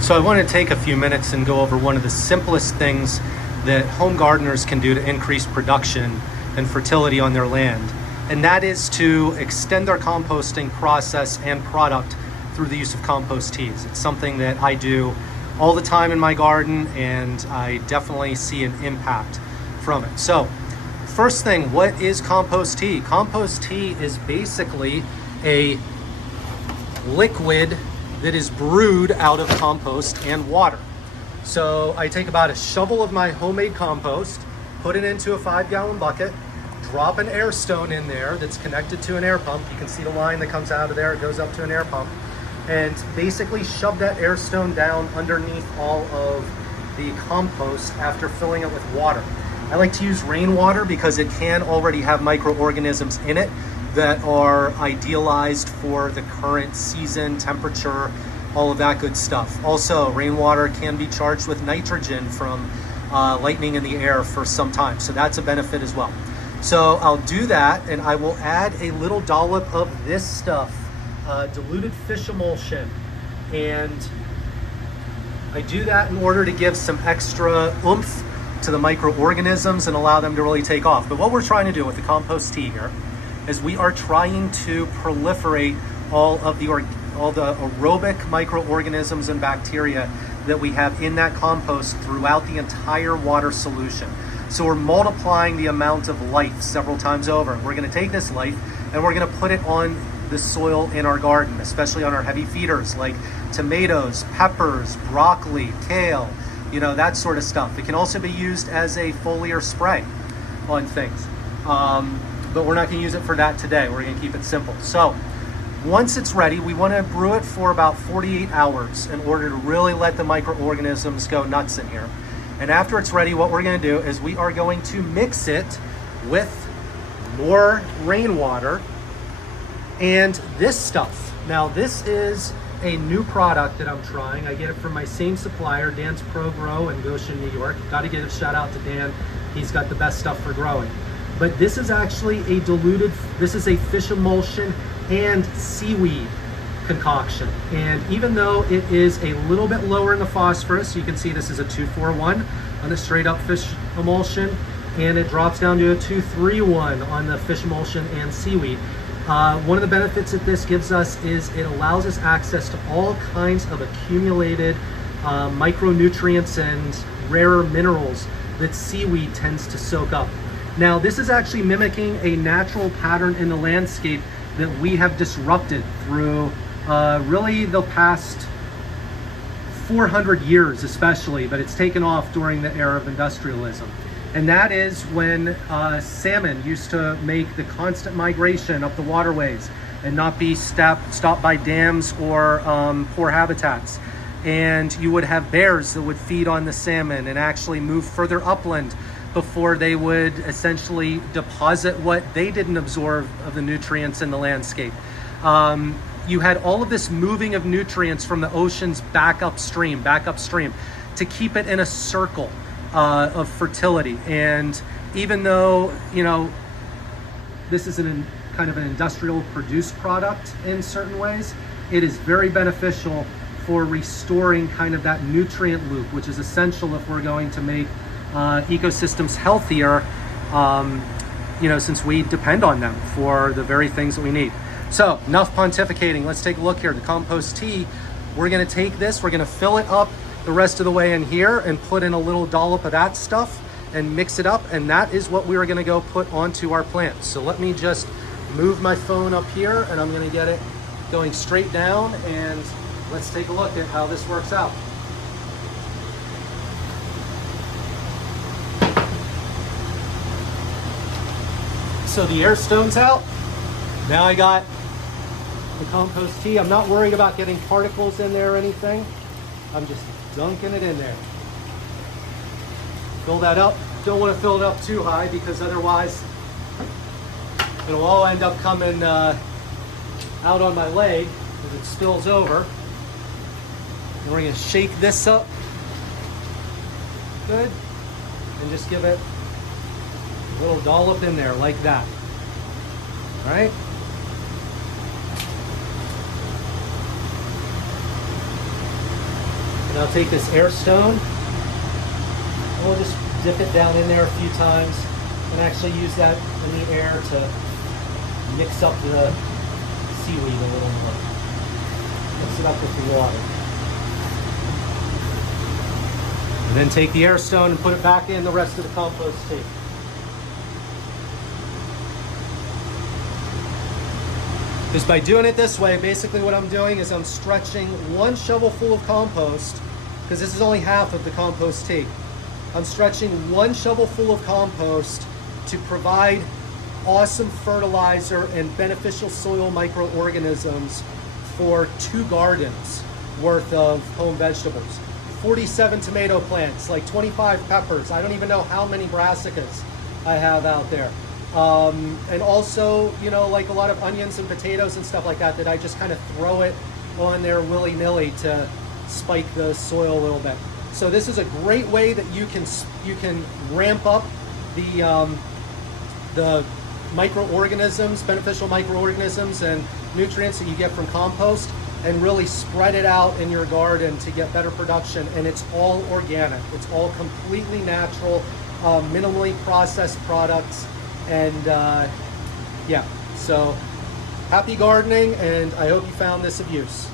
So I want to take a few minutes and go over one of the simplest things that home gardeners can do to increase production and fertility on their land. And that is to extend their composting process and product through the use of compost teas. It's something that I do all the time in my garden, and I definitely see an impact from it. So first thing, what is compost tea? Compost tea is basically a liquid that is brewed out of compost and water. So I take about a shovel of my homemade compost, put it into a 5-gallon bucket, drop an air stone in there that's connected to an air pump. You can see the line that comes out of there, it goes up to an air pump, and basically shove that air stone down underneath all of the compost after filling it with water. I like to use rainwater because it can already have microorganisms in it that are idealized for the current season, temperature, all of that good stuff. Also, rainwater can be charged with nitrogen from lightning in the air for some time, so that's a benefit as well. So I'll do that, and I will add a little dollop of this stuff, diluted fish emulsion, and I do that in order to give some extra oomph to the microorganisms and allow them to really take off. But what we're trying to do with the compost tea here is we are trying to proliferate all the aerobic microorganisms and bacteria that we have in that compost throughout the entire water solution. So we're multiplying the amount of life several times over. We're going to take this life and we're going to put it on the soil in our garden, especially on our heavy feeders like tomatoes, peppers, broccoli, kale, that sort of stuff. It can also be used as a foliar spray on things. But we're not going to use it for that today. We're going to keep it simple. So once it's ready, we want to brew it for about 48 hours in order to really let the microorganisms go nuts in here. And after it's ready, what we're going to do is we are going to mix it with more rainwater and this stuff. Now, this is a new product that I'm trying. I get it from my same supplier, Dan's Pro Grow in Goshen, New York. Got to give a shout out to Dan. He's got the best stuff for growing. But this is actually this is a fish emulsion and seaweed concoction. And even though it is a little bit lower in the phosphorus, you can see this is a 241 on the straight up fish emulsion, and it drops down to a 231 on the fish emulsion and seaweed. One of the benefits that this gives us is it allows us access to all kinds of accumulated micronutrients and rarer minerals that seaweed tends to soak up. Now, this is actually mimicking a natural pattern in the landscape that we have disrupted through really the past 400 years especially, but it's taken off during the era of industrialism. And that is when salmon used to make the constant migration up the waterways and not be stopped by dams or poor habitats. And you would have bears that would feed on the salmon and actually move further upland before they would essentially deposit what they didn't absorb of the nutrients in the landscape. You had all of this moving of nutrients from the oceans back upstream to keep it in a circle of fertility. And even though, this is kind of an industrial produced product in certain ways, it is very beneficial for restoring kind of that nutrient loop, which is essential if we're going to make ecosystems healthier, since we depend on them for the very things that we need. So enough pontificating. Let's take a look here. The compost tea, we're going to take this, we're going to fill it up the rest of the way in here and put in a little dollop of that stuff and mix it up, and that is what we're going to go put onto our plants. So let me just move my phone up here and I'm going to get it going straight down, and let's take a look at how this works out. So the air stone's out. Now I got the compost tea. I'm not worried about getting particles in there or anything. I'm just dunking it in there. Fill that up. Don't want to fill it up too high because otherwise it'll all end up coming out on my leg as it spills over. And we're going to shake this up good and just give it a little dollop in there like that. All right. And Now take this air stone, and we'll just dip it down in there a few times and actually use that in the air to mix up the seaweed a little more. Mix it up with the water. And then take the air stone and put it back in the rest of the compost tape. Just by doing it this way, basically what I'm doing is I'm stretching one shovel full of compost, because this is only half of the compost tape. I'm stretching one shovel full of compost to provide awesome fertilizer and beneficial soil microorganisms for 2 gardens worth of home vegetables. 47 tomato plants, like 25 peppers. I don't even know how many brassicas I have out there. And also, you know, like a lot of onions and potatoes and stuff like that, that I just kind of throw it on there willy-nilly to spike the soil a little bit. So this is a great way that you can ramp up the microorganisms, beneficial microorganisms and nutrients that you get from compost, and really spread it out in your garden to get better production. And it's all organic. It's all completely natural, minimally processed products. And yeah, so happy gardening, and I hope you found this of use.